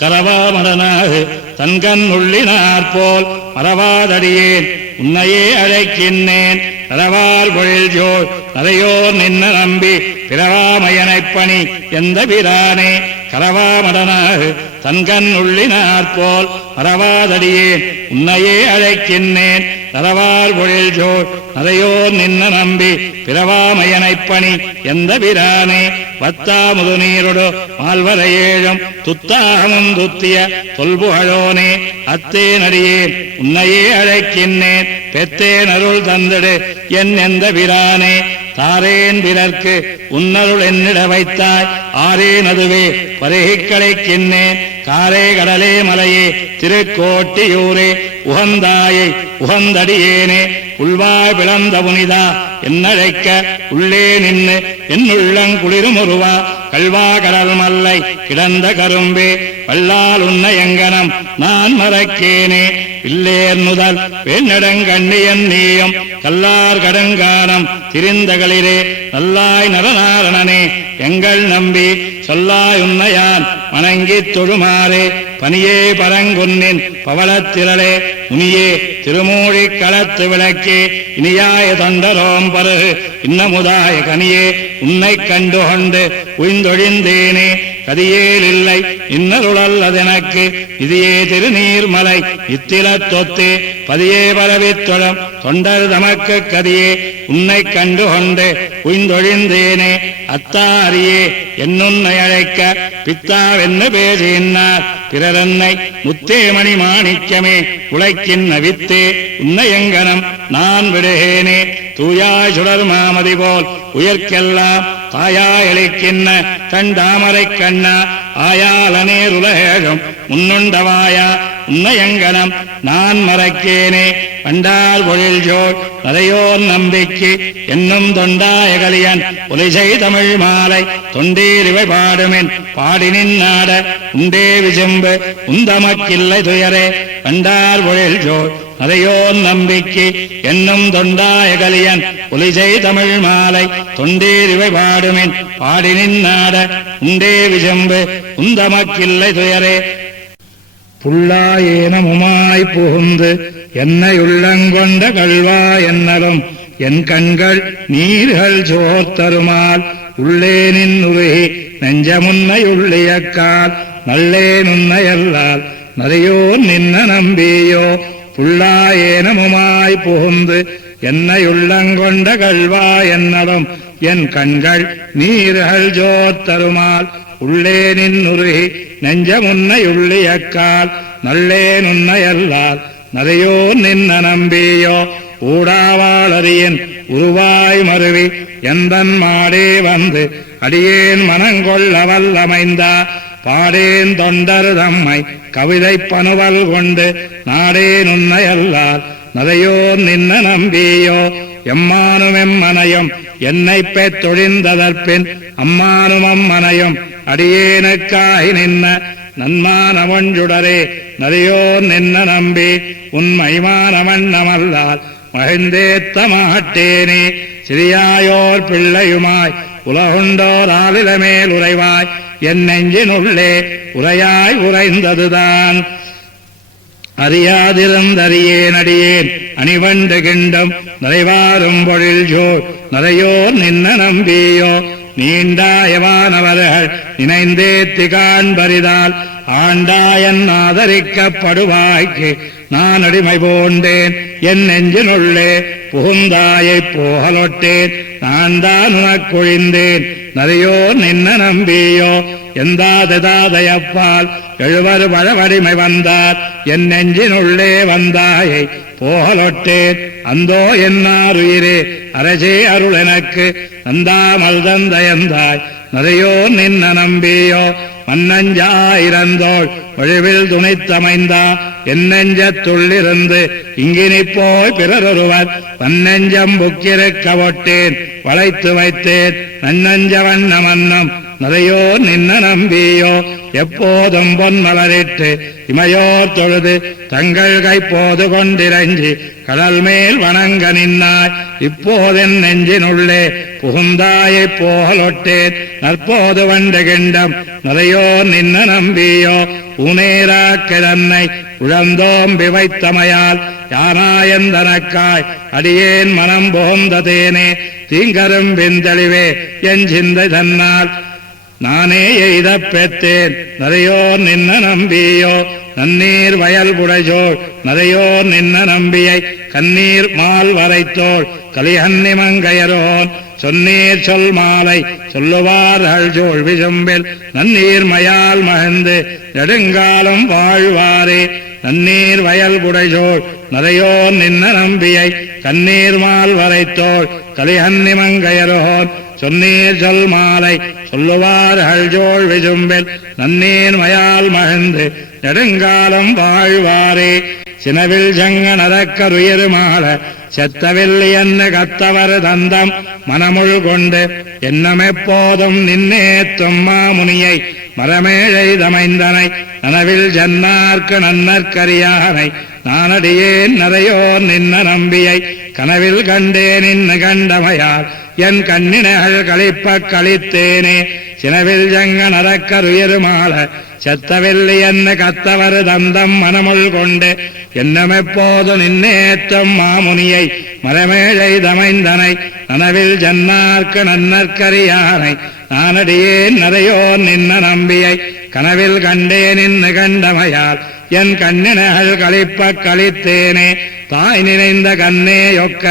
கரவாமடனாக தன்கண் உள்ளினாற்போல் மறவாதடியேன் உன்னையே அழைக்கின்றேன். நரவார் பொழில் ஜோர் நரையோர் நின்ன நம்பி பிறவாமையனைப் பணி எந்த பிரானே. கரவாமடனாக தன்கண் உள்ளினாற்போல் மறவாதடியேன் உன்னையே அழைக்கின்றேன். நரவார் பொழில் ஜோர் நரையோர் நின்ன நம்பி பிறவாமையனைப் பணி எந்த பிரானே. வத்தா முதுநீருடு மால்வர ஏழும் துத்தாமும் துத்திய தொல்புகழோனே. அத்தேன் அடியேன் உன்னையே அழைக்கின்றேன். பெத்தேன் அருள் தந்திடு என் எந்த பிரானே. தாரேன் பிறர்க்கு உன்னருள் என்னிட வைத்தாய் ஆரேன் அதுவே பருகிக்களைக்கின்றேன். காரே கடலே மலையே திருக்கோட்டியூரே உகந்தாயை உகந்தடியேனே. உள்வாய் பிளந்த புனிதா என்னழைக்க உள்ளே நின்று என்னுள்ளங்குளிருமுருவா. கல்வா கடல் மல்லை கிடந்த கரும்பே வல்லால் உன்னை எங்கனம் நான் மறக்கேனே. இல்லேர் முதல் வெண்ணடங்கண்ணியன் நீயும் கல்லார் கடங்கானம் திரிந்தகளிரே. நல்லாய் நரநாரணனே எங்கள் நம்பி சொல்லாய் உன்னையான் வணங்கித் தொழுமாறே. பனியே பரங்குன்னின் பவளத்திரளே முனியே திருமூழி களத்து விளக்கே. இனியாய தொண்டரோம் பருகு இன்னமுதாய கனியே உன்னை கண்டு கொண்டு உய்ந்தொழிந்தேனே. கதியேல் இல்லை இன்னருளல்லதெனக்கு இதியே திருநீர்மலை இத்தில தொத்தே. பதியே பரவித்தொழம் தொண்டர் தமக்கு கதியே உன்னை கண்டு கொண்டு உய்ந்தொழிந்தேனே. அத்தாரியே என்னுன்னை அழைக்க பித்தாவென்னு பேசினார் பிறரென்னை முத்தேமணி மாணிக்கமே உழைக்கின்ற வித்தே. உன்னை எங்கனம் நான் விடுகேனே. தூயாய் சுடர் மாமதி போல் உயர்க்கெல்லாம் தாயாய் எளிக்கின்ற தண்டாமரை கண்ணா. ஆயாலனேர் உலகேழும் முன்னுண்டவாயா உன்னை எங்கனம் நான் மறக்கேனே. கண்டால் பொழில் ஜோர் நரையோர் நம்பிக்கை என்னும் தொண்டாய கலியன் ஒலிசை தமிழ் மாலை தொண்டீரிவை பாடுமென் பாடினின் நாட உண்டே விசும்பு உந்தமக்கில்லை துயரே. கண்டார் பொழில் ஜோர் நரையோர் நம்பிக்கை என்னும் தொண்டாய கலியன் ஒலிசை தமிழ் மாலை தொண்டீரிவை பாடுமென் பாடினின் நாட உண்டே விசும்பு உந்தமக்கில்லை துயரே. புல்லாயேனமுமாய் புகுந்து என்னை உள்ளங்கொண்ட கல்வா என்னலும் என் கண்கள் நீர்கள் சோர்த்தருமால் உள்ளே நின்னுருகி நெஞ்சமுன்னை உள்ளியக்கால் நல்லே நுண்ணையல்லால் நரையோர் நின்ன நம்பியோ. புல்லாயேனமுமாய் புகுந்து என்னை உள்ளங்கொண்ட கல்வா என்னலும் என் கண்கள் நீர்கள் சோர்த்தருமால் உள்ளே நின்னுருகி நெஞ்சமுன்னை உள்ளியக்கால் நல்லே நுண்ணையல்லால் நரையோர் நின்ன நம்பியோ. ஊடாவாளறியின் உருவாய் மருவி எந்தன் மாடே வந்து அடியேன் மனங்கொள்ள வல்லமைந்தா. பாடேன் தொண்டர் தம்மை கவிதை பனுவல் கொண்டு நாடே நுண்ணையல்லால் நரையோர் நின்ன நம்பியோ. எம்மானும் எம்மனையும் என்னை பெற்றொழிந்ததற்பின் அம்மானும் அம்மனையும் அடியேனுக்காய் நின்ன நன்மானவஞ்சுடரே நரையோர் நின்ன நம்பி உண்மைமானவண்ணமல்லால் மகிழ்ந்தேத்த மாட்டேனே. சிறியாயோர் பிள்ளையுமாய் உலகுண்டோர் ஆலிலமேல் உறைவாய் என் நெஞ்சினுள்ளே உரையாய் உறைந்ததுதான். அறியாதிருந்தறியேன் அடியேன் அணிவண்டு கிண்டம் நிறைவாரும் பொழில் ஜோர் நரையோர் நின்ன நம்பியோ. நீண்டாயவானவர்கள் நினைந்தேத்தி காண்பரிதால் ஆண்டாயன் ஆதரிக்கப்படுவாய்க்கு நான் அடிமை போண்டேன். என் நெஞ்சினுள்ளே புகுந்தாயை போகலொட்டேன் நான் தான் உனக்கொழிந்தேன் நரையோர் நின்ன நம்பியோ. எந்தாதையப்பால் எழுவர் பழவடிமை வந்தார் என் நெஞ்சினுள்ளே வந்தாயை போகலொட்டேன். அந்தோ என்னாருயிரே அரசே அருள் எனக்கு நந்தாமல் தந்தயந்தாய் நரையோர் நின்ன நம்பியோ. மன்னஞ்சாயிரந்தோள் ஒழிவில் துணைத்தமைந்தா என் நெஞ்சத்துள்ளிருந்து இங்கினி போய் பிறரொருவர் வன்னெஞ்சம் புக்கிருக்க ஒட்டேன் வளைத்து வைத்தேன் நன்னஞ்ச வண்ண மன்னம் நரையோர் நின்ன நம்பியோ. எப்போதும் பொன்மலரிட்டு இமையோர் தொழுது தங்கள் கைப்போது கொண்டிரஞ்சி கடல் மேல் வணங்க நின்னாய் இப்போதென் நெஞ்சினுள்ளே புகுந்தாயை போகலொட்டேன் நற்போது வண்டு கிண்டம் நிறையோர் நின்ன நம்பியோ ஊனேராக்கிழன்னை உழந்தோம்பி வைத்தமையால் யானாயந்தனக்காய் அடியேன் மனம் புகுந்த தேனே தீங்கரும் பின்தெளிவே என் சிந்தை தன்னால் நானே எய்தப் பெற்றேன் நிறையோர் நின்ன நம்பியோ நன்னீர் வயல் புடைசோள் நிறையோர் நின்ன நம்பியை கண்ணீர் மால் வரைத்தோள் கலிஹன்னி மங்கையரோன் சொன்னீர் சொல் மாலை சொல்லுவார்கள் சோழ் விசும்பில் நன்னீர் மயால் மகிழ்ந்து நெடுங்காலம் வாழ்வாரே நன்னீர் வயல் புடைசோள் நிறையோர் நின்ன நம்பியை கண்ணீர் மால் வரைத்தோள் கலிஹன்னி மங்கையரோன் சொன்னீர் சொல் மாலை சொல்லுவார்கள் சோழ் விசும்பில் நன்னீர் மயால் மகிழ்ந்து நெடுங்காலம் வாழ்வாரே சினவில் சங்க நரக்கருயிரு மாள செத்தவில்லை என்ன கத்தவர் தந்தம் மனமுள் கொண்டு என்னமெப்போதும் நின்னேத்தும் மாமுனியை மரமேழை தமைந்தனை நனவில் ஜன்னார்க்கு நன்னற்கரியானை நானடியேன் நிறையோர் நின்ன நம்பியை கனவில் கண்டேன் நின்று கண்டமையால் என் கண்ணினகள் களிப்ப களித்தேனே சினவில் ஜங்க நரக்கருயிரு மாள செத்தவில்லை என்ன கத்தவர் தந்தம் மனமுள் கொண்டு என்னமெப்போது நின்னேத்தம் மாமுனியை மரமேழை தமைந்தனை நனவில் ஜன்னார்க்கு நன்னற்கரியானை நானடியேன் நிறையோர் நின்ன நம்பியை கனவில் கண்டேன் நின்று கண்டமையால் என் கண்ணினகள் களிப்ப களித்தேனே தாய் நினைந்த கண்ணேயொக்க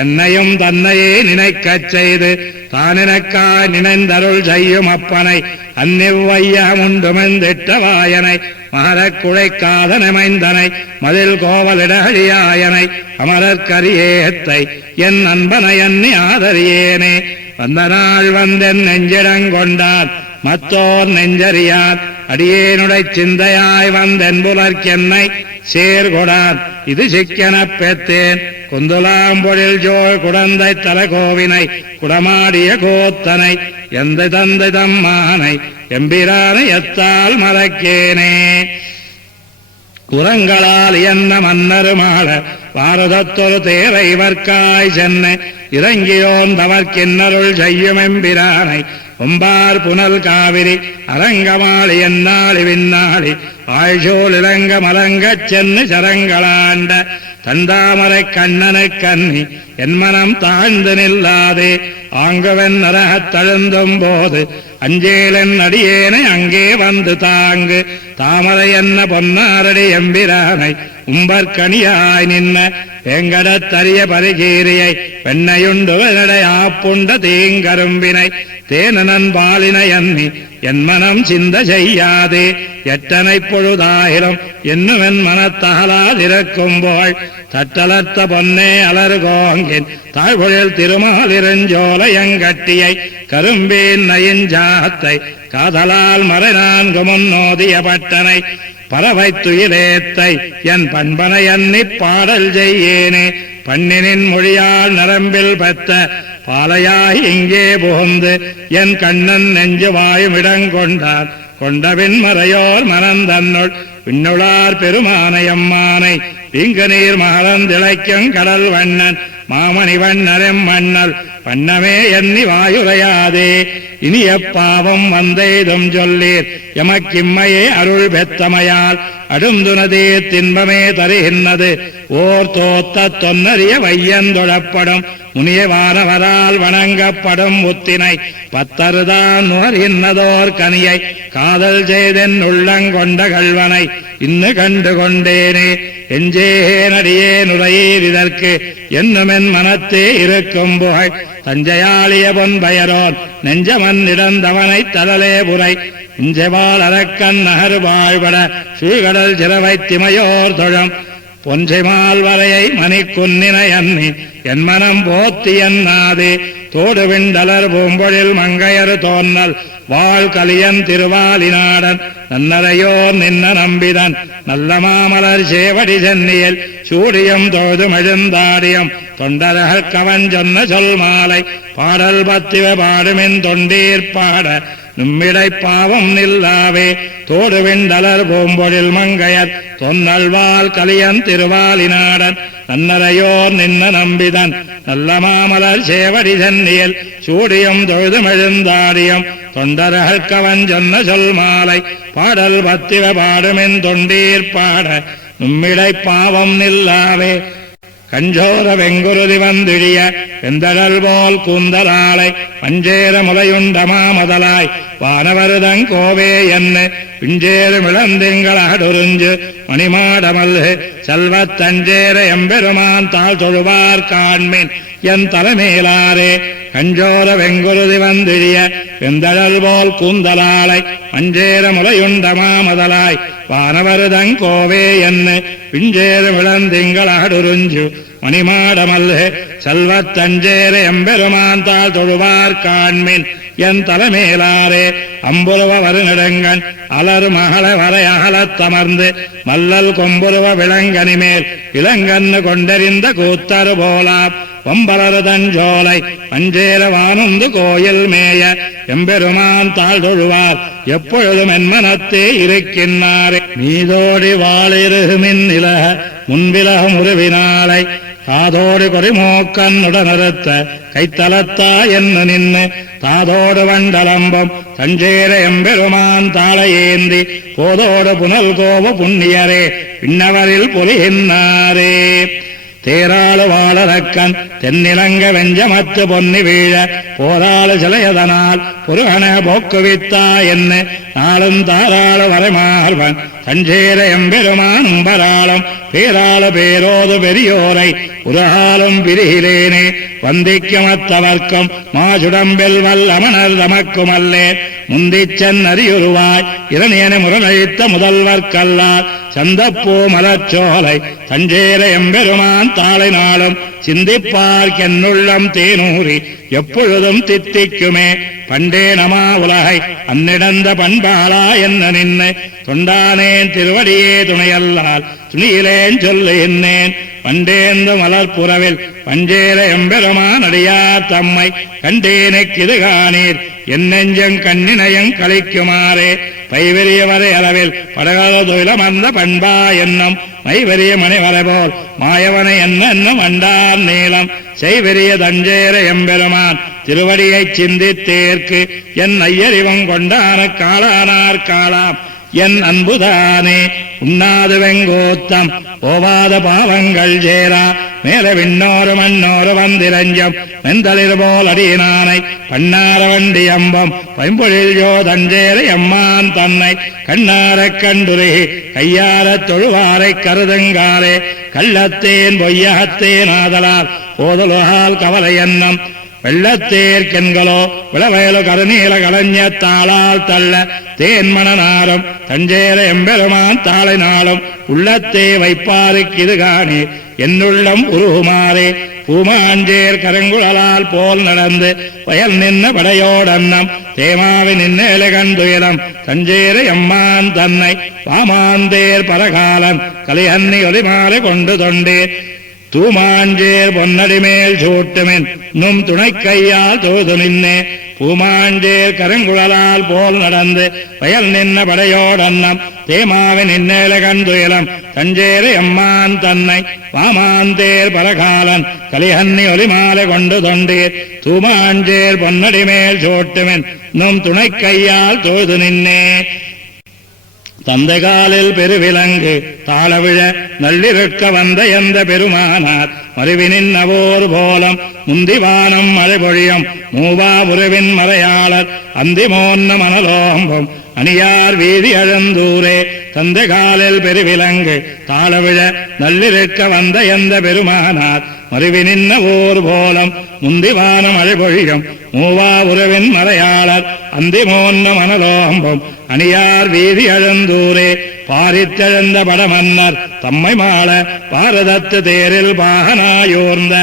என்னையும் தன்னையே நினைக்கச் செய்து தானெனக்காய் நினைந்தருள் செய்யும் அப்பனை அந்நிவ்வையமுண்டுமெந்திட்ட வாயனை மகரக் குழைக்காத நமைந்தனை மதில் கோவலிடழியாயனை அமரற்கரியேத்தை என் அன்பனை அன்னி ஆதரியேனே வந்த நாள் வந்தென் நெஞ்சிடங்கொண்டான் மத்தோர் நெஞ்சறியான் அடியேனுடை சிந்தையாய் வந்தென் புலர்க்கென்னை சேர்கொடான் இது சிக்கெனப் பெற்றேன் குந்துலாம்பொழில் ஜோள் குடந்தை தலகோவினை குடமாடிய கோத்தனை எந்த தந்தை தம்மானை எம்பிரானை எத்தால் மறக்கேனே உரங்களால் என்ன மன்னருமாள பாரதத்தொரு தேரை இவர்க்காய் சென்ன இறங்கியோன் தவர்க்கின்னருள் செய்யும் எம்பிரானை ஒம்பார் புனல் காவிரி அரங்கமாளி என்னாளி விண்ணாளி ஆழ்சோல் இளங்க மலங்கச் சென்னு சரங்களாண்ட தந்தாமரை கண்ணனை கண்ணி என் மனம் தாழ்ந்து நில்லாதே ஆங்கவன் நரகத் தழுந்தும் போது அஞ்சேலன் அடியேனை அங்கே வந்து தாங்கு தாமரை என்ன பொன்னாரடி எம்பிரானை உம்பற்கணியாய் நின்ன வேங்கடத்தரிய பரிகீரியை வெண்ணையுண்டு வெனடை ஆப்புண்ட தீங்கரும்பினை தேனனன் பாலினை அன்னி என் மனம் சிந்த செய்யாதே எட்டனை பொழுதாயிரம் என்னுவென் மனத்தகலாதிருக்கும் போல் தட்டலர்த்த பொன்னே அலர்கோங்கின் தாழ்வொழில் திருமாலிருஞ்சோலையங்கட்டியை கரும்பேன் நயிஞ்சாத்தை காதலால் மறை நான்கு முன்னோதிய பட்டனை பறவைத்துயிலேத்தை என் பண்பனை அன்னி பாடல் செய்யேனே பண்ணினின் மொழியால் நரம்பில் பெற்ற பாலையாய் இங்கே புகுந்து என் கண்ணன் நெஞ்சு வாயுமிடங்கொண்டான் கொண்டபின் மறையோர் மனந்தன்னுள் விண்ணுளார் பெருமானையம்மானை இங்கு நீர் மகரந்திளைக்கும் கடல் வண்ணன் மாமணி வண்ணரெம் மண்ணல் பண்ணமே எண்ணி வாயுரையாதே இனி எப்பாவம் வந்தேதும் சொல்லீர் எமக்கிம்மையே அருள் பெத்தமையால் அடுந்துனதே தின்பமே தருகின்றது ஓர் தோத்த தொன்னறிய வையந்தொழப்படும் முனியவானவரால் வணங்கப்படும் முத்தினை பத்தருதான் நுகர்கின்றதோர் கனியை காதல் செய்தென் உள்ளங்கொண்ட கல்வனை இன்னு கண்டு கொண்டேனே எஞ்சேனடியே நுரையீர் இதற்கு என்னுமென் மனத்தே இருக்கும் புகழ் தஞ்சையாளிய பொன் பயரோன் நெஞ்சமன் இடந்தவனை தலலே புரை இஞ்சவாள் அரக்கன் நகர் வாழ்பட சூழ்கடல் சிறவை திமையோர் தொழம் பொஞ்சைமால் வரையை மணிக்குன்னினை அன்னி என் மனம் போத்தி என்னாதே தோடு விண்டலர் பூம்பொழில் மங்கையர் தோன்னல் வாழ் கலியன் திருவாலிநாடன் நன்னரையோர் நின்ன நம்பிதன் நல்ல மாமலர் சேவடி சென்னியில் சூடியம் தோது மழுந்தாடியம் தொண்டர்கள் கவன் சொன்ன சொல் மாலை பாடல் பத்திவ பாடுமின் தொண்டீர் பாட நம்மிடை பாவம் நில்லாவே தோடு வெண்டலர் பூம்பொழில் மங்கையர் தொன்னல்வாள் கலியன் திருவாலினாடன் நன்னரையோர் நின்ன நம்பிதன் நல்ல மாமலர் சேவடி சென்னியல் சூடியம் தொழுதுமெழுந்தாடியம் தொண்டர்கள் கவன் சொன்ன சொல் மாலை பாடல் பத்திவ பாடுமென் தொண்டீர் பாட நம்மிடை பாவம் நில்லாவே கஞ்சோர வெங்குருதி வந்திழிய வெந்தழல் போல் கூந்தலாளை பஞ்சேர முலையுண்ட மாமதலாய் வானவருதங்கோவே என்ன பிஞ்சேறு இளந்திங்களடுறிஞ்சு மணிமாடமல்கு செல்வத் தஞ்சேர எம்பெருமான் தாழ் தொழுவார் காண்மின் என் தலைமேலாரே கஞ்சோர வெங்குருதி வந்திழிய வெந்தழல் போல் கூந்தலாளை பஞ்சேர முலையுண்ட மாமதலாய் வானவருதங்கோவே என்ன பிஞ்சேறு இளந்திங்களடுறிஞ்சு மணிமாடமல்கு செல்வத் தஞ்சேர எம்பெருமான் தாழ் தொழுவார் காண்மின் என் தலைமேலாரே அம்புருவ வருநெடுங்கண் அலர் மகள வரை அகலத்தமர்ந்து மல்லல் கொம்புருவ விலங்கனி மேல் இளங்கண்ணு கொண்டறிந்த கூத்தரு போலாம் வம்பலரு தஞ்சோலை பஞ்சேர வானுந்து கோயில் மேய எம்பெருமான் தாழ் தொழுவார் எப்பொழுதும் என் மனத்தே இருக்கின்றாரே மீதோடி வாளிருமின் இலக முன்பிலகம் உருவினாலை காதோடு கொடிமோக்கன்னுடனிருத்த கைத்தலத்தா என்ன நின்று தாதோடு வண்டலம்பம் தஞ்சேர எம்பெருமான் தாளையேந்தி போதோடு புனல் கோப புண்ணியரே பின்னவரில் பொலிகின்றாரே தேராளு வாழறக்கன் தென்னிலங்க வெஞ்சமத்து பொன்னி வீழ போராளு சிலையதனால் பொருகன போக்குவித்தா என்ன நாளும் தாராளு வரைமார்வன் தஞ்சேர எம்பெருமான் உம்பராளும் பேராளு பேரோது பெரியோரை உருகாலும் பிரிகிலேனே வந்திக்குமத்தவர்க்கும் மாசுடம்பில் வல்லமனர் தமக்குமல்லே முந்திச்சன் அறியுருவாய் இரணியனை முரணழித்த முதல்வர்க்கல்லார் சந்தப்பூ மலச்சோலை தஞ்சேர எம்பெருமான் தாளை நாளும் சிந்திப்பார்க்கென்னுள்ளம் தேனூறி எப்பொழுதும் தித்திக்குமே பண்டே நமா உலகை அந்நிடந்த பண்பாளா என்ன நின்று தொண்டானேன் திருவடியே துணையல்லால் துணியிலேன் சொல்லு என்னேன் பண்டேந்த மலர்புறவில் பஞ்சேர எம்பெருமான் அடியார் தம்மை கண்டேனைக்கிது காணீர் என் நெஞ்சம் கண்ணினையும் கழிக்குமாறே பைவெறியவரை அளவில் படகால தொழிலமர்ந்த பண்பா என்னும் மைவெறிய மணிவரை போல் மாயவனை என்னும் அண்டார் நீளம் செய்வெறிய தஞ்சேர எம்பெருமான் திருவடியை சிந்தித்தேற்கு என் ஐயறிவம் கொண்டான காளானார் காளாம் என் அன்புதானே உண்ணாது வெங்கோத்தம் போவாத பாவங்கள் சேரா மேல விண்ணோரு மண்ணோரு வந்திரஞ்சம் மெந்தளிர் போல் அடியினானை பன்னார வண்டி அம்பம் பைம்பொழில் ஜோ தஞ்சேர எம்மான் தன்னை கண்ணாரக் கண்டுரை கையார தொழுவாரை கருதுங்காரே கள்ளத்தேன் பொய்யகத்தேன் ஆதலால் போதலுகால் கவலை எண்ணம் வெள்ளத்தேர்கெண்களோ விளவயலு கருநீல கலஞ்சத்தாளால் தள்ள தேன்மணனாரும் தஞ்சேர எம்பெருமான் தாளை நாளும் உள்ளத்தே வைப்பாருக்கு இது காணி என்னுள்ளம் உருகுமாறே பூமாஞ்சேர் கரங்குழலால் போல் நடந்து வயல் நின்ன படையோடன்னம் தேமாவி நின்னேல கண்டுயரம் தஞ்சேர எம்மான் தன்னை வாமாந்தேர் பரகாலன் கலியன்னி ஒலிமாறு கொண்டு தொண்டேர் தூமாஞ்சேர் பொன்னடிமேல் சூட்டுமென் நும் துணை கையால் தோது நின்னே பூமாஞ்சேர் கரங்குழலால் போல் நடந்து வயல் நின்ன படையோடன்னம் தேமாவின் நின்னேல கண்டுயலம் தஞ்சேர எம்மான் தன்னை வாமாந்தேர் பரகாலன் கலிஹன்னி ஒலிமாலை கொண்டு தொண்டீர் தூமாஞ்சேர் பொன்னடிமேல் சூட்டுமென் நும் துணை கையால் தோது நின்னே தந்தை காலில் பெருவிலங்கு தாளவிழ நள்ளிருக்க வந்த எந்த பெருமானார் மறுவினின் நவோர் போலம் முந்திவானம் மழை பொழியும் மூவா உருவின் மறையாளர் அந்திமோன்ன மனலோம்பம் அணியார் வீதி அழந்தூரே தந்தை காலில் பெருவிலங்கு தாளவிழ நள்ளிருக்க வந்த எந்த பெருமானார் மறுவினின்ன ஓர் போலம் முந்திவானம் மழை பொழியும் மூவா உறவின் மறையாளர் அந்திமோன்ன மனலோம்பம் அணியார் வீதி அழந்தூரே பாரித்தெழுந்த படமன்னர் தம்மை மாள பாரதத்து தேரில் பாகனாயோர்ந்த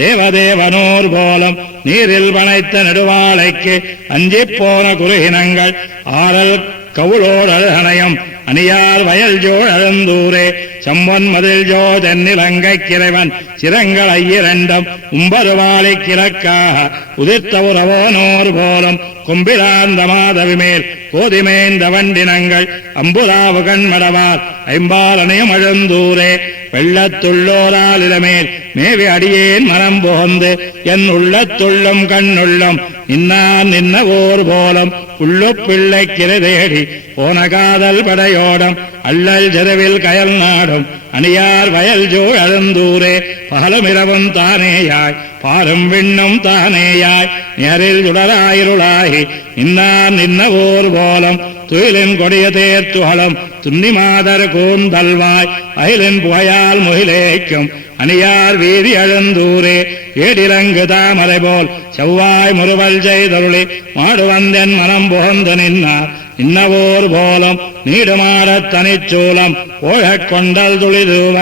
தேவதேவனோர் போலம் நீரில் பனைத்த நெடுவாளைக்கு அஞ்சிப் போன குருகினங்கள் ஆரல் கவுளோடு அழுகணையம் அணியார் வயல் ஜோழ் அழுந்தூரே செம்பொன் மதில் ஜோ தென்னிலங்கை கிரைவன் சிரங்கள் ஐயிரண்டும் உம்பருவாளி கிழக்காக உதிர்த்த உறவோனோர் போலும் கும்பிராந்த மாதவி மேல் கோதிமேந்த வண்டினங்கள் அம்புராவு கண்மடவார் ஐம்பாலனையும் அழுந்தூரே வெள்ளத்துள்ளோரால் இடமேல் மேவி அடியேன் மனம் புகுந்து என் உள்ளத்துள்ளும் கண்ணுள்ளும் இன்னான் நின்ன ஓர் போலம் உள்ளு பிள்ளை கிரதேடி போன காதல் படையோடம் அள்ளல் ஜெருவில் கயல் நாடும் அணியார் வயல் ஜோழ் அழுந்தூரே பகலும் இரவும் தானேயாய் பாரும் விண்ணும் தானேயாய் நேரில் சுடராயிருளாகி இன்னான் நின்ன ஓர் போலம் துயிலின் கொடிய தேர்த்துகளும் துன்னி மாதர் கூந்தல்வாய் அயிலின் புகையால் முகிலேக்கும் அணியார் வீதி அழுந்தூரே ஏடிலங்கு தாமரை போல் செவ்வாய் முறுவல் செய்தருளி மாடுவந்தன் மனம் புகந்து நின்னார் இன்னவோர் போலம் நீடுமாடத் தனிச்சூலம் ஓழக் கொண்டல் துளிதூவ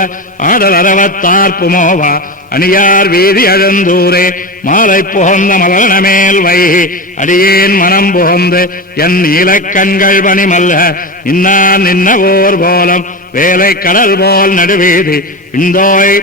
ஆடல் அரவத்தார்ப்பு மோவா அணியார் வீதி அழுந்தூரே மாலை புகந்த மலர்ணமேல் வைகி அடியேன் மனம் புகந்து என் நீலக்கண்கள் பணிமல்ல இன்னான் நின்னவோர் போலம் வேலை கடல் போல் நடுவீதி இந்தோய்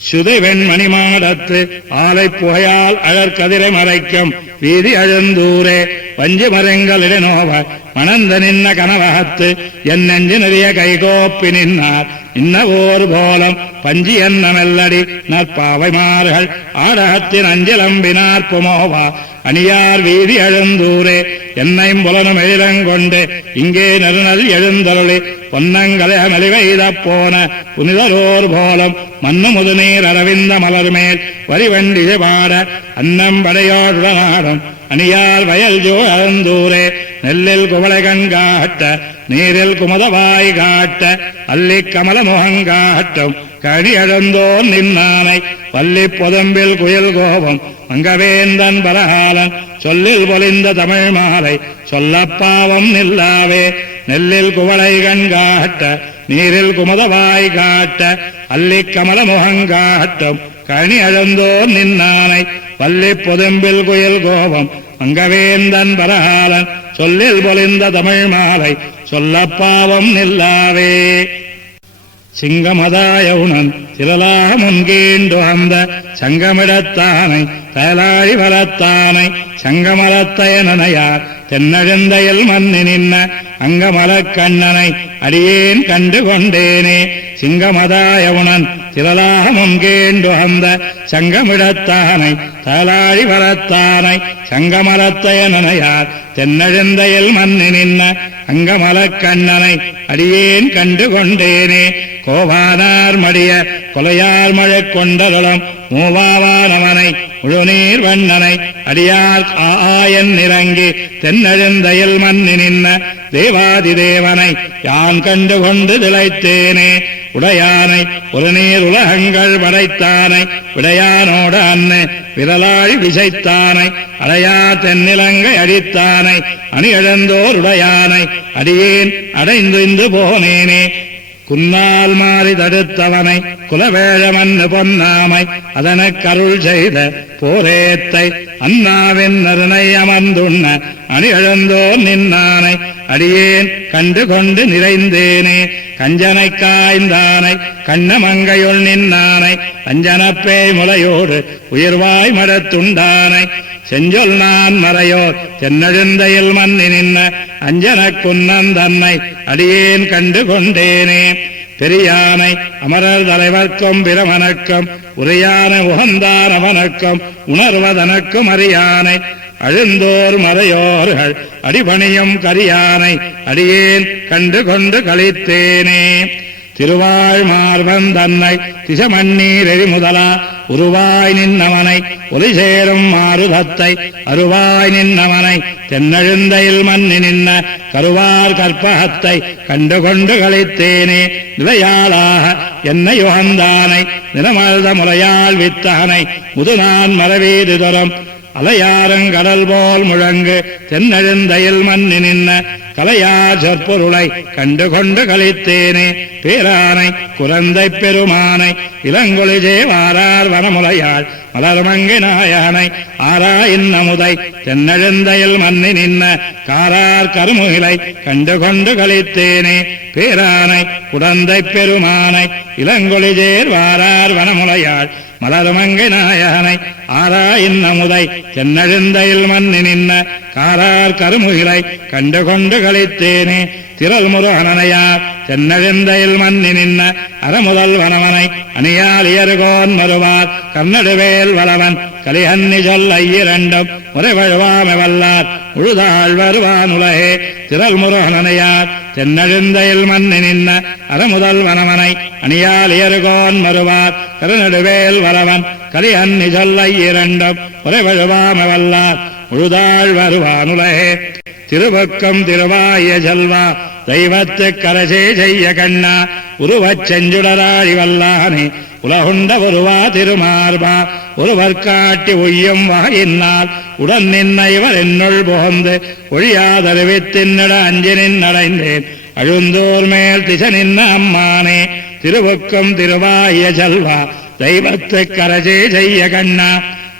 சுதைவெண் மணிமாடத்து ஆலை புகையால் அழற்கதிரை மறைக்கும் வீதி அழுந்தூரே வஞ்சி மரங்களிடனோவ மணந்த நின்ன கனவகத்து என் நெஞ்சு நிறைய கைகோப்பி நின்னார் இன்னவோர் போலம் பஞ்சி என்ன மெல்லடி நற்பாவைமார்கள் ஆடகத்தின் அஞ்சலம்பினார் புமோவா அணியார் வீதி அழுந்தூரே என்னையும் புலனும் எழிலங்கொண்டு இங்கே நெருநல் எழுந்தருளி பொன்னங்களை மலிவைத போன புனிதரோர் போலம் மண்ணு முதுநீர் அரவிந்த மலர் மேல் வரிவண்டி பாட அன்னம் படையோடுடனாடும் அணியார் வயல் ஜோ அழுந்தூரே நெல்லில் குவளை கண்காட்ட நீரில் குமதவாய் காட்ட அல்லி கமல முகங்காட்டும் கடி அழுந்தோன் நின்னானை வள்ளி பொதம்பில் குயில் கோபம் மங்கவேந்தன் பலகாலன் சொல்லில் பொலிந்த தமிழ் மாலை சொல்லப்பாவம் நில்லாவே நெல்லில் குவளை கண்காட்ட நீரில் குமதவாய் காட்ட அல்லி கமல முகங்காட்டும் கணி அழுந்தோர் நின்னானை வள்ளி பொதும்பில் குயில் கோபம் மங்கவேந்தன் பலகாலன் சொல்லில் பொலிந்த தமிழ் மாலை சொல்லப்பாவம் நில்லாவே சிங்கமதாயவுணன் திரளாக முன்கீண்டு அந்த சங்கமிடத்தானை தயலாழி வளத்தானை சங்கமலத்தயனையார் தென்னழுந்தையில் மன்னி நின்ன அங்கமலக் கண்ணனை அடியேன் கண்டு கொண்டேனே சிங்கமதாயவுணன் திரளாக முன்கீண்டு அந்த சங்கமிடத்தானை தயலாழி வளத்தானை சங்கமலத்தயனையார் தென்னழுந்தையில் மன்னி நின்ன அங்கமலக் கண்ணனை அடியேன் கண்டு கொண்டேனே கோவானார் மடிய கொலையார் மழை கொண்டருளம் மூவாவானவனை முழுநீர் வண்ணனை அடியார் ஆயன் இறங்கி தென்னழுந்தையில் மன்னி நின்ன தேவாதி தேவனை யான் கண்டு கொண்டு திளைத்தேனே உடையானை ஒரு நீர் உலகங்கள் படைத்தானை விடையானோடு அன்னு விரலாழி விசைத்தானை அடையா தென்னிலங்கை அடித்தானை அணி இழந்தோர் உடையானை அடியேன் அடைந்து போனேனே குன்னால் மாறி தடுத்தவனை குலவேழமன்னு பொன்னாமை அதனக் கருள் செய்த போரேத்தை அண்ணாவின் நறுனை அமர்ந்துண்ண அணி இழந்தோர் நின்னானை அடியேன் கண்டு கொண்டு நிறைந்தேனே கஞ்சனை காய்ந்தானை கண்ணமங்கையுள் நின்னானை அஞ்சனப்பேய் முலையோடு உயிர்வாய் மடத்துண்டானை செஞ்சொல் நான் மறையோர் தென்னழுந்தையில் மன்னி நின்ன அஞ்சனக் குன்னன் தன்னை அடியேன் கண்டு கொண்டேனே பெரியானை அமரர் தலைவர்க்கும் பிரமனக்கும் உரையான உகந்தான் அவனுக்கும் உணர்வதனக்கும் அறியானை அழுந்தோர் மறையோர்கள் அடிபணியும் கரியானை அடியேன் கண்டு கொண்டு களித்தேனே திருவாழ் மார்பன் தன்னை திசமண்ணீர் எழிமுதலா உருவாய் நின்னவனை ஒலிசேரும் மாறுதத்தை அருவாய் நின்னவனை தென்னழுந்தையில் மன்னி நின்ன கருவார் கற்பகத்தை கண்டு கொண்டு களித்தேனே நிலையாளாக என்னை யுகந்தானை நிலமழ்த முறையால் வித்தகனை முதுநான் மரவீது தரும் அலையாரங்கடல் போல் முழங்கு தென்னெழுந்தையில் மன்னி நின்ன கலையா சொற்பொருளை கண்டு கொண்டு கழித்தேனே பேரானை குரந்தை பெருமானை இளங்கொழிஜே வாரார் வனமுலையாள் மலர்மங்கை நாயனை ஆரா இன்னமுதை தென்னெழுந்தையில் மன்னி நின்ன காரார் கருமுகிலை கண்டு கொண்டு கழித்தேனே பேரானை குடந்தை பெருமானை இளங்கொழிஜேர் வாரார் வனமுலையாள் மலர்மங்கை நாயனை ஆரா இன்னமுதை தென்னெழுந்தையில் மன்னி நின்ன காரார் கருமுகிலை கண்டு கொண்டு கழித்தேனே திரள் முருகனையார் தென்னெழுந்தையில் மன்னி நின்ன அறமுதல் வனவனை அணியாலியர்கோன் மறுவார் கர்நடுவேல் வளவன் கலிஹன்னி சொல் ஐயிரண்டும் முறைவழுவாமை வல்லார் உழுதாள் வருவான் உலகே திரள் முருகனையார் தென்னெழுந்தையில் மன்னி நின்ன அறமுதல் வனவனை அணியாலியர்கோன் மறுவார் கருநடுவேல் வளவன் கலிஹன்னி சொல் ஐயிரண்டும் முறைவழுவாமை வல்லார் உழுதாள் வருவான் உலகே திருவக்கம் திருவாய செல்வா தெய்வத்து கரசே செய்ய கண்ணா உருவச் செஞ்சுடராழி வல்லானே உலகுண்ட ஒருவா திருமார்பா ஒருவர் காட்டி உய்யும் வாயினால் உடன் நின்ன இவர் என்னுள் புகுந்து ஒழியாதறிவித்தின்னிட அஞ்சி நின்னடைந்தேன் அழுந்தோர் மேல் திசை நின்ன அம்மானே திருவுக்கும் திருவாய செல்வா தெய்வத்து கரசே செய்ய கண்ணா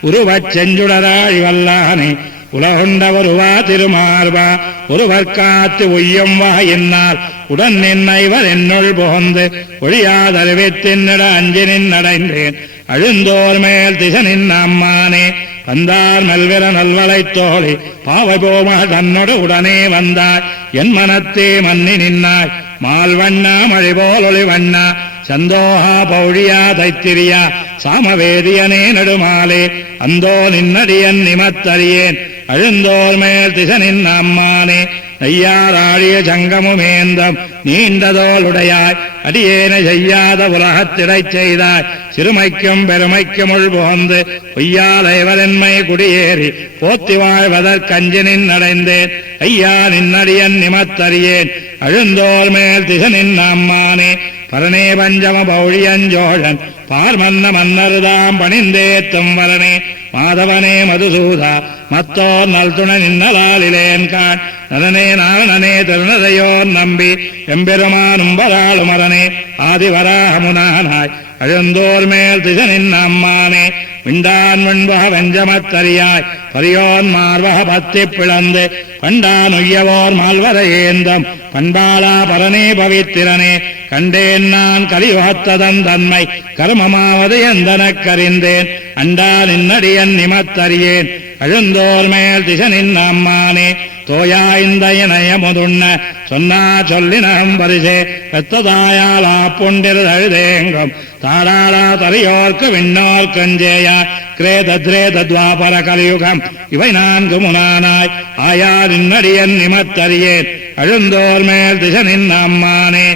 உருவச் செஞ்சுடராழி வல்லானே உலகுண்ட ஒருவா திருமார்பா ஒருவர் காத்து உய்யும் வாயினால் உடன் நின்ன இவர் என்னுள் புகுந்து ஒழியாதறிவித்தின்னிட அஞ்சி நின்னடைந்தேன் அழுந்தோர் மேல் திசை நின்ன அம்மானே வந்தார் நல்விர நல்வளை தோழி பாவை போமா தன்னோடு உடனே வந்தாய் என் மனத்தே மன்னி நின்னாய் மால் வண்ணா மழை போல் ஒளி வண்ணா சந்தோஹா பௌழியா தைத்திரியா சாமவேதியனே நெடுமாலே அந்தோ நின்னடியன் நிமத்தறியேன் அழுந்தோர் மேல் திசை நின்ன அம்மானே நெய்யாராழிய சங்கமுமேந்தம் நீண்டதோளுடையாய் அடியேனை செய்யாத உலகத்திடைச் செய்தாய் சிறுமைக்கும் பெருமைக்கும் உள்புகுந்து பொய்யாலைவரென்மை குடியேறி போத்தி வாழ்வதற்கஞ்சி நின்னடைந்தேன் ஐயா நின்னடியன் நிமத்தறியேன் அழுந்தோர் மேல் திசை நின்ன அம்மானே பரணே பஞ்சம பௌழியஞ்சோழன் பார்மன்ன மன்னருதாம் பணிந்தேத்தும் வரனே மாதவனே மதுசூதா மத்தோர் நல் துணை நின்னலாலிலேன் கான் நலனே நாரணனே திருநதையோர் நம்பி எம்பெருமானும் வராளுமரனே ஆதிவராமுனானாய் அழுந்தோர் மேல் திசை நின்ன அம்மானே விண்டான் வெண்பக வெஞ்சமத்தறியாய் பரியோன் மார்பக பத்தி பிளந்து பண்டான் உய்யவோர் மால்வர ஏந்தம் பண்பாளா பரனே பவித்திரனே கண்டேன் நான் கலிவாத்ததன் தன்மை கருமமாவது எந்தனக் கறிந்தேன் அண்டா நின்னடியன் நிமத்தறியேன் அழுந்தோர் மேல் திசை நின்ன அம்மானே தோயா இந்த இணைய முதுண்ண சொன்னா சொல்லினம் பரிசே பெத்ததாயாலா புண்டிரு அழுதேங்கும் தாராளா தரையோர்க்கு விண்ணோர் கஞ்சேயா கிரேத துவாபர கலியுகம் இவை நான்கு முனானாய் ஆயா நின்னடியன் நிமத்தறியேன் அழுந்தோர் மேல் திசை நின்ன அம்மானே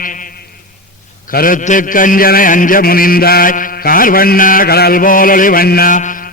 கருத்து கஞ்சனை அஞ்ச முனிந்தாய் கார்வண்ணா கடல் போலொளி வண்ணா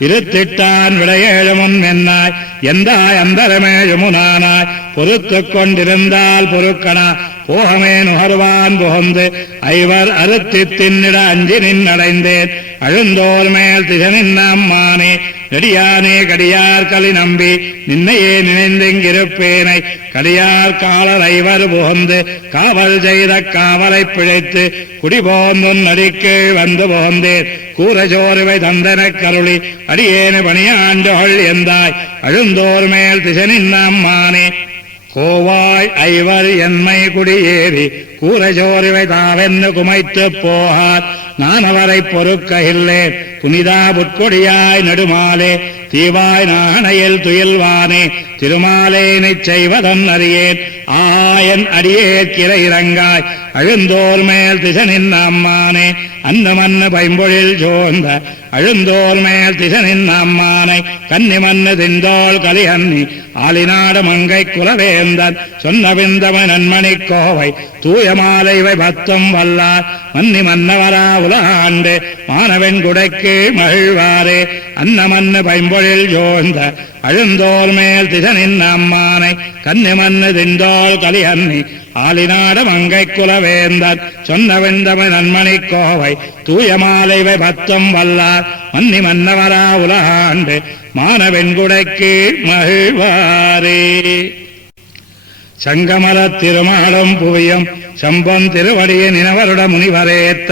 இருத்திட்டான் விடையேழு முன் என்னாய் எந்தாய் அந்தரமேழு முனானாய் பொறுத்துக் கொண்டிருந்தால் பொறுக்கணா போகமே நுகர்வான் புகுந்து ஐவர் அறுத்தி தின்னிட அஞ்சி நின்னடைந்தேன் அழுந்தோர் மேல் திசை நின்ன அம்மானே நெடியானே கடியார் களி நம்பி நின்னையே நினைந்திருப்பேனை கடியார் காலர் ஐவர் புகுந்து காவல் செய்த காவலை பிழைத்து குடிபோந்தும் நடிக்கு வந்து புகுந்தேன் கூறஜோருவை தந்தனக் கருளி அடியேனு பணியாண்டுகள் எந்தாய் அழுந்தோர் மேல் திசை நின்ன அம்மானே கோவாய் ஐவர் என்மை குடியேறி கூறஜோருவை தாவென்னு குமைத்து போகார் நான் அவரை பொறுக்கையில்லேன் புனிதா புட்கொடியாய் நெடுமாலே தீவாய் நாணையில் துயில்வானே திருமாலேனைச் செய்வதன் அறியேன் ஆயன் அடியேற்கிற இறங்காய் அழுந்தோர் மேல் திசை நின்ன அம்மானே அன்னமன்னு பைம்பொழில் சோர்ந்த அழுந்தோர் மேல் திசை நின்ன அம்மானை கன்னி மன்னு திந்தோள் கலிஹன்னி ஆலிநாடு மங்கை குலவேந்தன் சொன்ன விந்தம நன்மணி கோவை தூயமாலைவை பத்தும் வல்லார் மன்னி மன்னவரா உலகாண்டு மானவன் குடைக்கு மகிழ்வாரே அன்னமன்னு பைம்பொழில் சோர்ந்த அழுந்தோர் மேல் திசனின் அம்மானை கன்னி மண்ணு திண்டோள் கலியன்னி ஆலிநாட மங்கை குலவேந்தன் சொன்ன வெந்தமிழ் நன்மணி கோவை தூய மாலைவை பத்தம் வல்லார் மன்னி மன்னவரா உலகாண்டு மானவெண்குடைக்கு மகிழ்வாரே. சங்கமலத் திருமாலும் புவியும் சம்பொன் திருவடியை நினவருட முனிவரேத்த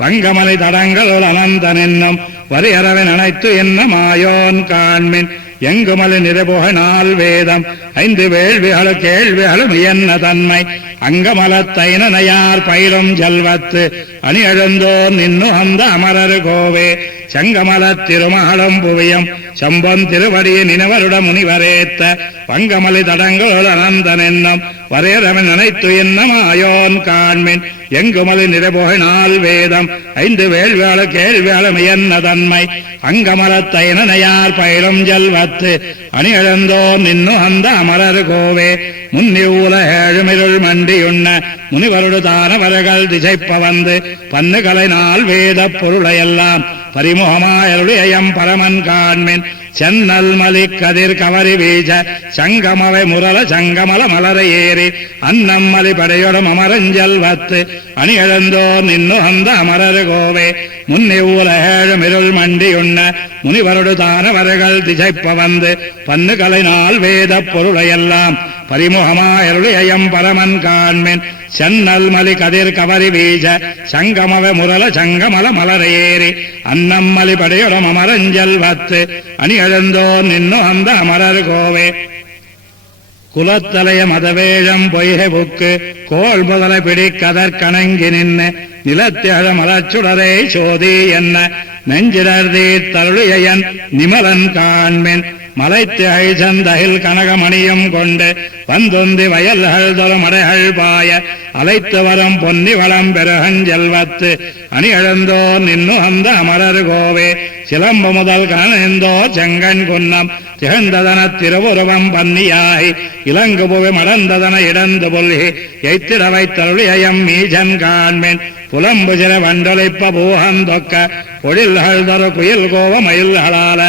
வங்கமலை தடங்களுள் அனந்தன் என்னும் வரியறவன் அனைத்து என்ன மாயோன் காண்மின் எங்குமலை நிறைபுக நாள் வேதம் 5 வேள்விகளு கேள்விகளும் என்ன தன்மை அங்கமலத்தைனையார் பயிலும் ஜல்வத்து அணி எழுந்தோர் நின்னு அந்த அமரரு கோவே. சங்கமலத் திருமகளும் புவியும் சம்பொன் திருவடியை நினவருட முனிவரேத்த வங்கமலை தடங்களுள் அனந்தன் என்னும் வரையறவன் அனைத்து என்ன மாயோன் காண்மின் எங்குமலை நிறைபுக நாள் வேதம் 5 வேள்விகளு கேள்விகளும் என்ன தன்மை அங்கமலத்தைனையார் பயிலும் ஜல்வத்து அணி எழுந்தோர் நின்னு அந்த அமரரு கோவே. முன்னி உலகேழுமிருள் மண்டியுண்ண முனிவருடு தானவர்கள் திசைப்ப வந்து பன்னுகளை நாள் வேத பொருளையெல்லாம் பரிமுகமாயருளியம் பரமன் காண்மின் சென்னல் மலி கதிர் கவரி வீச சங்கமவை முரல சங்கமல மலர ஏறி அன்னம்மலி படையோடும் அமரஞ்சல் வத்து அணி எழுந்தோர் நின்னு அந்த அமரரு கோவே. முன்னி உலகேழும் இருள் மண்டியுண்ண முனிவருடு தானவர்கள் திசைப்ப வந்து பன்னுகளை நாள் வேத பொருளையெல்லாம் பரிமுகமாயருளியம் பரமன் காண்மின் சென்னல் மலி கதிர் கவரி வீச சங்கமவ முரல சங்கமல மலர ஏறி அன்னம்மலி படையோடும் அமரஞ்சல் வத்து அணி எழுந்தோர் நின்னு அந்த அமரர் கோவே. குலத்தலைய மதவேழம் பொய்கை புக்கு கோள் முதலை பிடிக்கதற்கணங்கி நின்று நிலத்தியழ மலச்சுடரை சோதி என்ன நெஞ்சிடர்தீ தருளியன் நிமலன் காண்மின் மலைத்திகை சந்தகில் கனகமணியும் கொண்டு வந்துந்தி வயல்கள் தொரும் அடைகள் பாய அலைத்து வரும் பொன்னி வளம் பெருகஞ்செல்வத்து அணி எழுந்தோர் நின்னு அந்த அமரர் கோவே. சிலம்பு முதல் கணந்தோர் செங்கண் குன்னம் திகழ்ந்ததன திருவுருவம் பன்னியாகி இலங்கு புவி மடந்ததன இடந்து புல்கி எய்த்திடவை தருளியம் மீஜன் காண்மின் புலம்பு சிற வண்டொலைப்ப பூகந்தொக்க பொழில்கள் தரு குயில் கோவ மயில்களால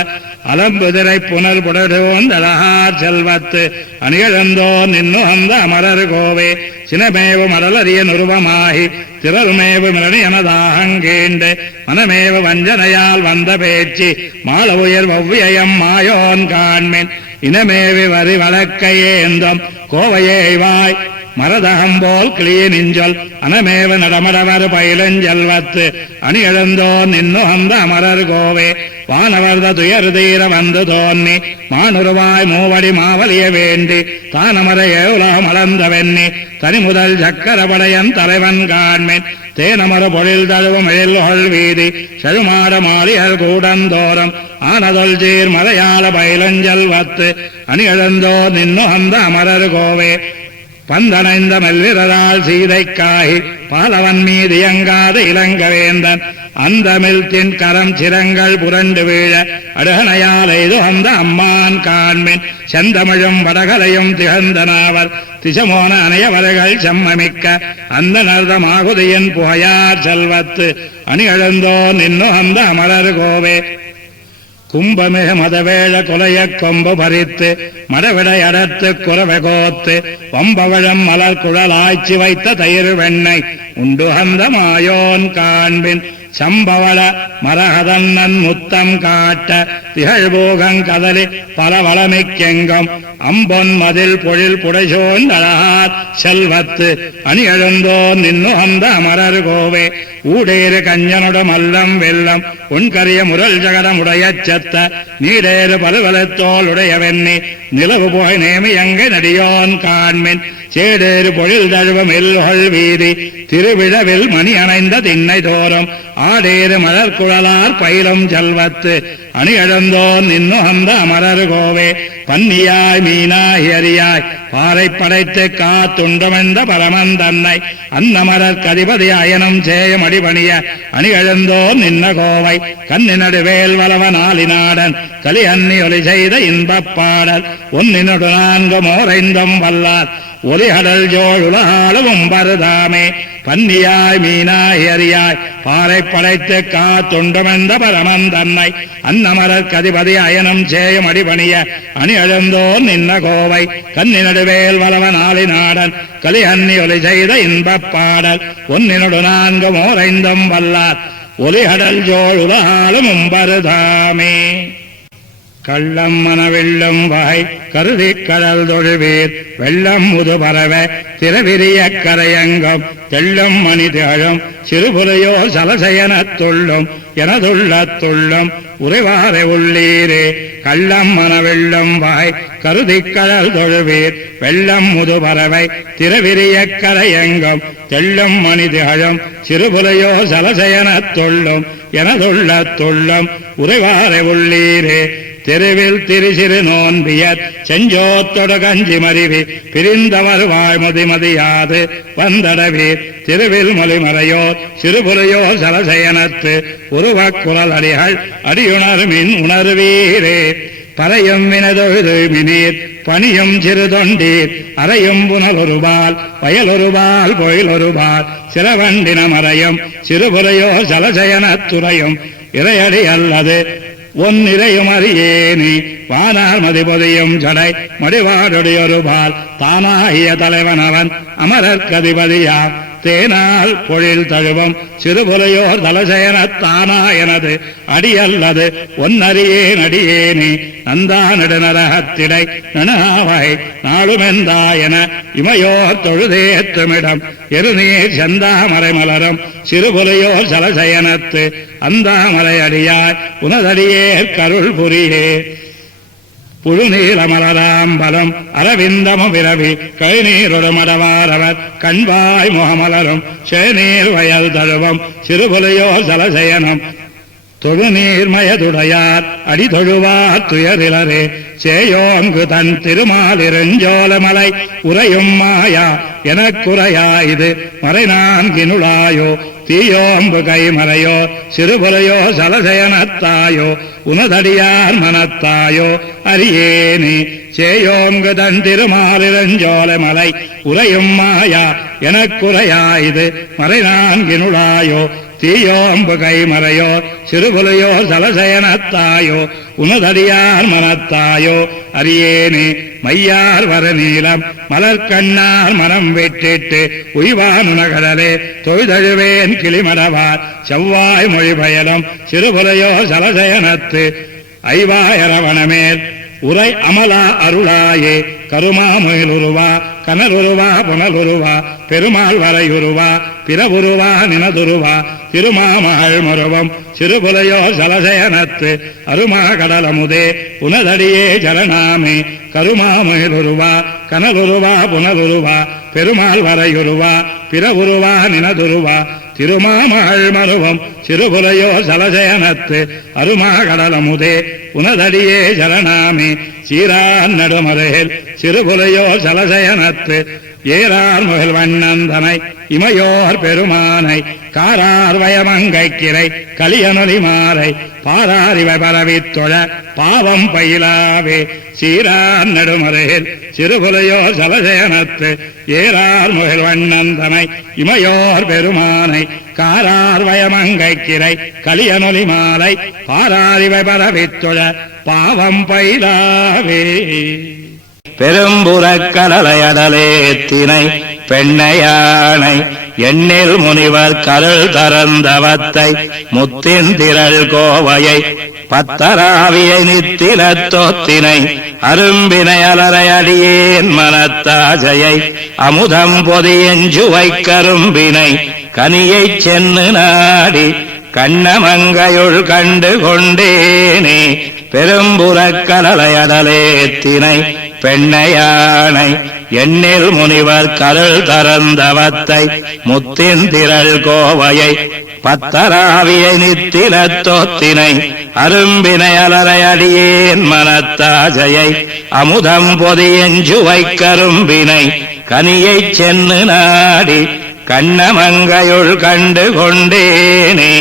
அலம்புதிரை புனல் புடடுவந்தழகார் செல்வத்து அணியழந்தோர் நின்னு அந்த அமரர் கோவே. சினமேவு மடலறிய நுருவமாகி திரள்மேவு மிரணியனதாகங்கீண்டு மனமேவு வஞ்சனையால் வந்த பேச்சு மாள உயர் வவ்வியம் மாயோன் காண்மின் இனமேவி வரி வழக்கையேந்தம் கோவையேவாய் மரதகம்போல் கிளிய நிஞ்சொல் அனமேவ நடமடவர் பயிலஞ்செல்வத்து அணி எழுந்தோர் நின்னு அந்த அமரர் கோவே. வானவர்த துயர் தீர வந்து தோன்னி மானுருவாய் மூவடி மாவலிய வேண்டி தானமர ஏவுலகம் அளந்த வெண்ணி தனி முதல் சக்கரபடையன் தலைவன் காண்மின் தேனமர பொழில் தழுவும் எழில்கொள் வீதி செழுமாட மாளிகள் கூடந்தோறும் ஆனதொல் சீர் மலையாள பயிலஞ்செல்வத்து அணி எழுந்தோர் நின்னு அந்த அமரர் கோவே. பந்தனைந்த மெல்விரரால் சீதைக்காகி பாலவன் மீது இயங்காத இளங்கவேந்தன் அந்தமிழ்த்தின் கரம் சிரங்கள் புரண்டு வீழ அடுகனையால் எய்து அந்த அம்மான் காண்மின் செந்தமிழும் வடகலையும் திகழ்ந்தனாவர் திசமோன அணையவர்கள் செம்மமிக்க அந்த நர்தமாகுதியின் புகையார் செல்வத்து அணி எழுந்தோர் நின்னு அந்த அமரர் கோவே. கும்பமிக மதவேழ கொலைய கொம்பு பறித்து மடவிடை அடத்து குறவை கோத்து வம்பவழம் மலர் குழலாய்ச்சி வைத்த தயிர் வெண்ணெய் உண்டு அந்த மாயோன் காண்பின் சம்பவள மரகதன்னன் முத்தம் காட்ட திகழ்போகங் கதலி பலவளமிக்கெங்கும் அம்பொன் மதில் பொழில் புடைசோந்தழகார் செல்வத்து அணி எழுந்தோர் நின்னு அந்த அமரர் கோவே. ஊடேறு கஞ்சனுட மல்லம் வெல்லம் உண்கரிய முரல் ஜகடமுடைய செத்த நீடேறு பலுவலத்தோளுடைய வெண்ணி நிலவு போய் நேமி எங்க நடியோன் காண்மின் சேடேறு பொழில் தழுவம் எல்கொள் வீதி திருவிழவில் மணி அணைந்த திண்ணை தோறும் ஆடேறு மலர் குழலார் பயிலும் செல்வத்து அணி எழுந்தோர் நின்னு அந்த அமரர் கோவே. பன்னியாய் மீனாய் அரியாய் பாறை படைத்து காத்துண்டமென்ற பரமன் தன்னை அன்னமரர் கதிபதி அயனம் சேயம் அடிபணிய அணி எழுந்தோர் நின்ன கோவை. கண்ணி நடுவேல் வளவனாலினாடன் கலி அன்னி ஒலி செய்த இன்பப் பாடல் ஒன்னினொடு 4 மோரைந்தும் வல்லார் ஒலிகடல் ஜோழுலகாளவும் பருதாமே பன்னியாய் மீனாய் அறியாய் பாறை படைத்து காத்துண்டமெந்த பரமன் தன்னை அன்னமரர் கதிபதி அயனம் சேயும் அடிபணிய அணி அழந்தோர் நின்ன கோவை கன்னி நடுவேல் வளவன் ஆளி நாடன் கலி அன்னி ஒலி செய்த இன்பப் பாடல் ஒன்னினொடு 4 ஓரைந்தும் வல்லார் ஒலி அடல் ஜோள் உலகாலும் உம்பருதாமே. கள்ளம் மனவெள்ளம் வாய் கருதி கடல் தொழுவீர் வெள்ளம் முது பரவ திரவிரிய கரையங்கம் தெள்ளும் மணி திகழும் சிறுபுலையோ சலசயனத் துள்ளும் எனதுள்ள துள்ளும் உறைவாரை உள்ளீரே. கள்ளம் மனவெள்ளம் வாய் கருதி கடல் தொழுவீர் வெள்ளம் முது பறவை திரவிரிய கரையங்கம் தெள்ளும் மணி திகழும் சிறுபுலையோ சலசயனத் துள்ளும் எனதுள்ள துள்ளும் உறைவாரை உள்ளீரே. தெருவில் திரிசிறு நோன்பியர் செஞ்சோத்தொட கஞ்சி மறிவி பிரிந்தவர் வாய்மதி மதியாது வந்தடவீர் திருவில் மொழிமறையோர் சிறுபுலையோ சலசயனத்து உருவக் குரல் அடிகள் அடியுணர்மின் உணர்வீரே. பறையும் வினதொழுது மினீர் பணியும் சிறு தொண்டீர் அறையும் புனலொருபால் வயலொருபால் பொயிலொருபால் சிறவண்டின மறையும் சிறுபுலையோ சலசயனத்துறையும் இறையடி அல்லது ஒன்னிறையும் அறியேனி வானால் மதிபதியும் ஜடை மடிவாடுடையொருபால் தானாகிய தலைவனவன் அமரற்கதிபதியார் தேனால் பொழில் தழுவும் சிறுபுலையோர் தலசயனத்தானா எனது அடியல்லது ஒன்னறியேன் அடியேனி நந்தா நெடுநரகத்திடை நனாவை நாளுமெந்தாயன இமையோர் தொழுதேத்துமிடம் எருநீர் செந்தாமரை மலரும் சிறுபுலையோர் சலசயனத்து அந்தாமரை அடியாய் உனதடியேற் கருள் புரியே. புழுநீல மலராம்பலம் அரவிந்தமும் விரவி கைநீரொரு மடவாரவர் கண்வாய் முகமலரும் சேநீர் வயல் தழுவம் சிறுபுலையோ சலசயனம் தொழுநீர்மயதுடையார் அடி தொழுவார் துயரிலரே. சேயோங்கு தன் திருமாலிருஞ்சோலமலை உரையும் மாயா எனக்குறையா இது மறை 4 தீயோம்பு கைமறையோ சிறுபுலையோ சலசயனத்தாயோ உனதடியார் மனத்தாயோ அறியேனி. சேயோங்கு தன் திருமாலிருஞ்சோலமலை உரையும் மாயா எனக்குறையா இது மறை 4 தீயோம்பு கைமறையோ சிறுபுலையோ சலசயனத்தாயோ உனதடியார் மனத்தாயோ அறியேனே. மையார் வர நீளம் மலர்கண்ணார் மனம் விட்டிட்டு உய்வானுனகடலே தொழுதழுவேன் கிளிமடவார் செவ்வாய் மொழி பயலும் சிறுபுலையோ சலசயனத்து ஐவாயரவணமேல் உரை அமலா அருளாயே. கருமாமுயிலுருவா கனலுருவா புனலுருவா பெருமாள் வரையுருவா பிறவுருவா நினதுருவா திருமாமகள் மருவம் சிறுபுலையோ சலசயனத்து அருமா கடலமுதே உனதடியே ஜலநாமே. கருமாமுயிலுருவா கனலுருவா புனலுருவா பெருமாள் வரையுருவா பிறவுருவா நினதுருவா திருமாமகள் மருவம் சிறுபுலையோ சலசயனத்து அருமா கடலமுதே உனதடியே ஜலநாமே. சீரான் நடுமறையில் சிறுபுலையோ சலசயனத்து ஏறார் முகில் வண்ணந்தனை இமையோர் பெருமானை காரார் வயமங்கை கிரை கலியனொலி மாறை பாராரிவை பரவித்தொழ பாவம் பயிலாவே. சீரார் நடுமறையில் சிறுபுலையோ சலசயனத்து ஏறார் முகில் வண்ணந்தனை இமையோர் பெருமானை காரார் வயமங்கை கிரை கலியனொலி மாலை பாராரிவை பரவித்தொழ பாவம் பயிலாவே. பெரும்புறக் கடலையடலே தினை பெண்ணையானை எண்ணில் முனிவர் கருள் தரந்தவத்தை முத்தின் திரள் கோவையை பத்தராவியை நித்திலத்தோத்தினை அரும்பினை அலரை அடியேன் மனத்தாஜையை அமுதம் பொதியஞ்சுவை கரும்பினை கனியைச் சென்னு நாடி கண்ணமங்கையுள் கண்டு கொண்டேனே. பெரும்புறக் கடலையடலே தினை பெண்ணையானை எண்ணில் முனிவர் கருள் தரந்தவத்தை முத்தின் திரள் கோவையை பத்தராவியை நித்திலத்தோத்தினை அரும்பினை அலரை அடியேன் மனத்தாஜையை அமுதம் பொதியஞ்சுவை கரும்பினை கனியைச் சென்னு நாடி கண்ணமங்கையுள் கண்டு கொண்டேனே.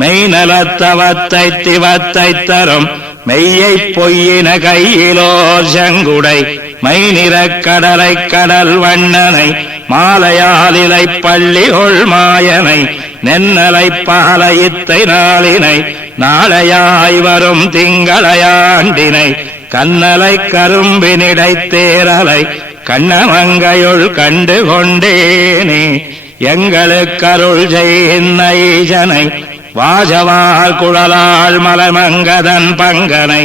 மெய்நலத்தவத்தை திவத்தை தரும் மெய்யை பொய்யின கையிலோர் செங்குடை மைநிறக் கடலை கடல் வண்ணனை மாலையாலிலை பள்ளிகொள் மாயனை நென்னலை பாலையித்தை நாளினை நாளையாய் வரும் திங்களையாண்டினை கண்ணலை கரும்பினிடை தேரலை கண்ணமங்கையுள் கண்டு கொண்டேனே எங்களுக்கருள் செய்கின்ற ஈசனை வாஜவாள் குழலாள் மலமங்கதன் பங்கனை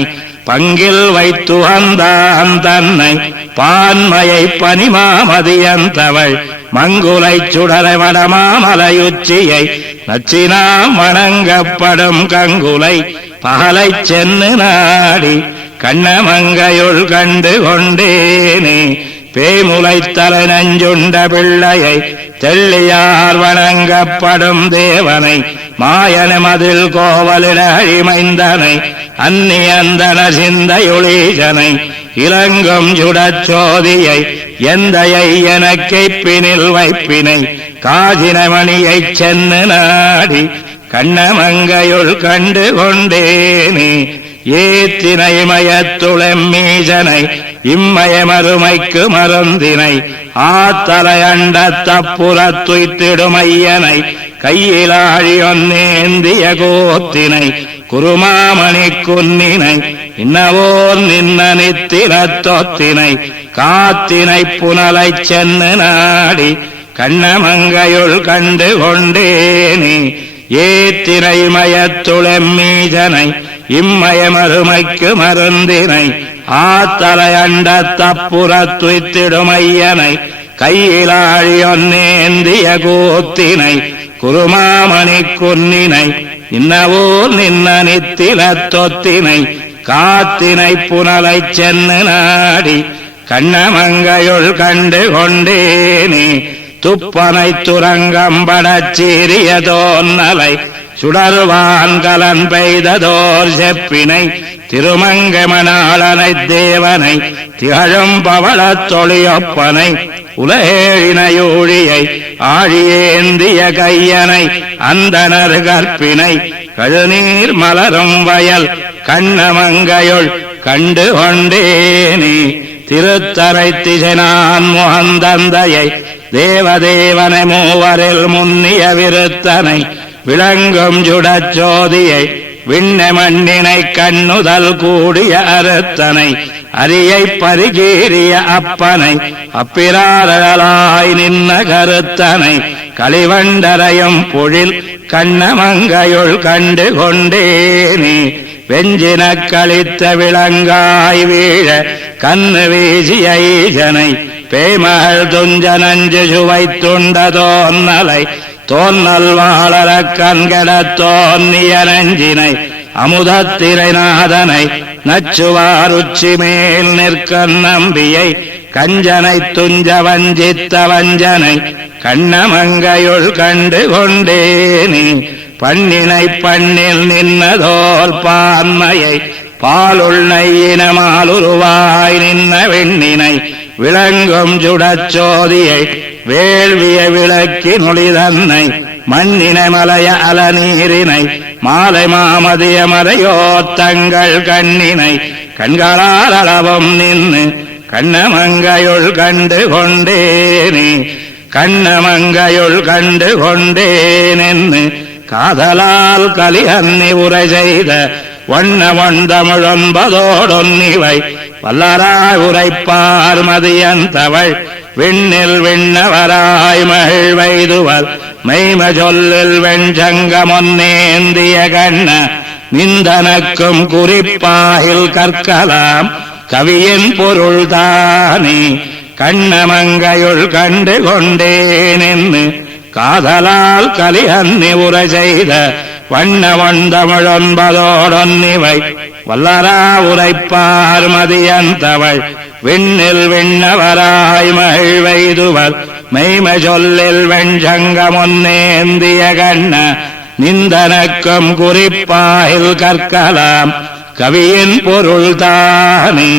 பங்கில் வைத்து வந்தான் தன்னை பான்மையை பனிமாமதியந்தவள் மங்குலை சுடரை வடமாமலையுச்சியை நச்சினாம் வணங்கப்படும் கங்குலை பகலை சென்னு நாடி கண்ணமங்கையுள் கண்டு கொண்டேனே பேமுலை தலை நஞ்சுண்ட பிள்ளையை தெள்ளியார் வணங்கப்படும் தேவனை மாயன மதில் கோவலிட அழிமைந்தனை அந்நியந்தன சிந்தையுளீசனை இலங்கும் சுடச்சோதியை எந்தையை எனக்கை பினில் வைப்பினை காதினமணியைச் சென்னு நாடி கண்ணமங்கையுள் கண்டு கொண்டேனே ஏத்தினை மயத்துளம்மீசனை இம்மய மறுமைக்கு மருந்தினை ஆத்தலை அண்ட தப்புறத்துய்த்திடுமையனை கையிலாழியொன்னேந்திய கோத்தினை குருமாமணி குன்னினை இன்னவோர் நின்ன நித்திரத்தொத்தினை காத்தினை புனலைச் சென்னு நாடி கண்ணமங்கையுள் கண்டு கொண்டேனே ஏத்தினை மயத்துளம்மீசனை இம்மய மறுமைக்கு மருந்தினை ஆத்தலை அண்ட தப்புறத்துய்த்திடுமையனை கையிலாழியொன்னேந்திய கூத்தினை குருமாமணி குன்னினை இன்னவோர் நின்ன நித்திலத்தொத்தினை காத்தினை புனலைச் சென்னு நாடி கண்ணமங்கையுள் கண்டு கொண்டேனே துப்பனை துரங்கம்படச் சீரிய தோன்னலை சுடருவான் கலன் பெய்ததோர் செப்பினை திருமங்கமனாளனை தேவனை திகழும் பவளத் தொழியொப்பனை உலகேழினையூழியை ஆழியேந்திய கையனை அந்தனர் கற்பினை கழுநீர் மலரும் வயல் கண்ணமங்கையுள் கண்டு கொண்டேனே திருத்தரை திசைனான் முகந்தந்தையை தேவதேவனை மூவரில் முன்னிய விருத்தனை விளங்கும் சுடச்சோதியை விண்ண மண்ணினை கண்ணுதல் கூடிய அறுத்தனை அரியை பரிகீறிய அப்பனை அப்பிராரலாய் நின்ன கருத்தனை களிவண்டரையும் பொழில் கண்ணமங்கையுள் கண்டு கொண்டேனே வெஞ்சின கழித்த விளங்காய் வீழ கண்ணு வீசிய ஈசனை பேமகள் துஞ்ச நஞ்சு சுவை துண்டதோன்னலை தோன்னல் வாழற கண்கட தோன்னிய நஞ்சினை அமுதத்திரை நாதனை நச்சுவாருச்சி மேல் நிற்க நம்பியை கஞ்சனை துஞ்ச வஞ்சித்த வஞ்சனை கண்ணமங்கையுள் கண்டு கொண்டேனே பண்ணினை பண்ணில் நின்னதோல் பான்மையை பாலுள் நையினமாலுருவாய் நின்ன வெண்ணினை விளங்கும் சுடச்சோதியை வேள்விய விளக்கி நொழிதன்னை மண்ணின மலைய அலநீரினை மாலை மாமதிய மறையோ தங்கள் கண்ணினை கண்களால் அளவும் நின்று கண்ணமங்கையுள் கண்டு கொண்டேனே கண்ணமங்கையுள் கண்டு கொண்டேனென்னு காதலால் கலியன்னி உரை செய்த வண்ண வண்டமிழொன்பதோடொன்னிவை வல்லராய் உரைப்பார் மதியந்தவள் விண்ணில் விண்ணவராய் மகிழ்வைதுவல் மெய்ம சொல்லில் வெஞ்சங்கமொன்னேந்திய கண்ண நிந்தனக்கும் குறிப்பாயில் கற்கலாம் கவியின் பொருள்தானே கண்ணமங்கையுள் கண்டு கொண்டேனென்னு காதலால் கலியன்னி உரை செய்த வண்ண வண்டமிழொன்பதோடொன்னிவை வல்லரா உரைப்பார் மதியந்தவள் விண்ணில் விண்ணவராய் மகிழ்வைதுவர் மெய்ம சொல்லில் வெஞ்சங்கமொன்னேந்திய கண்ண நிந்தனக்கும் குறிப்பாயில் கற்கலாம் கவியின் பொருள்தானே.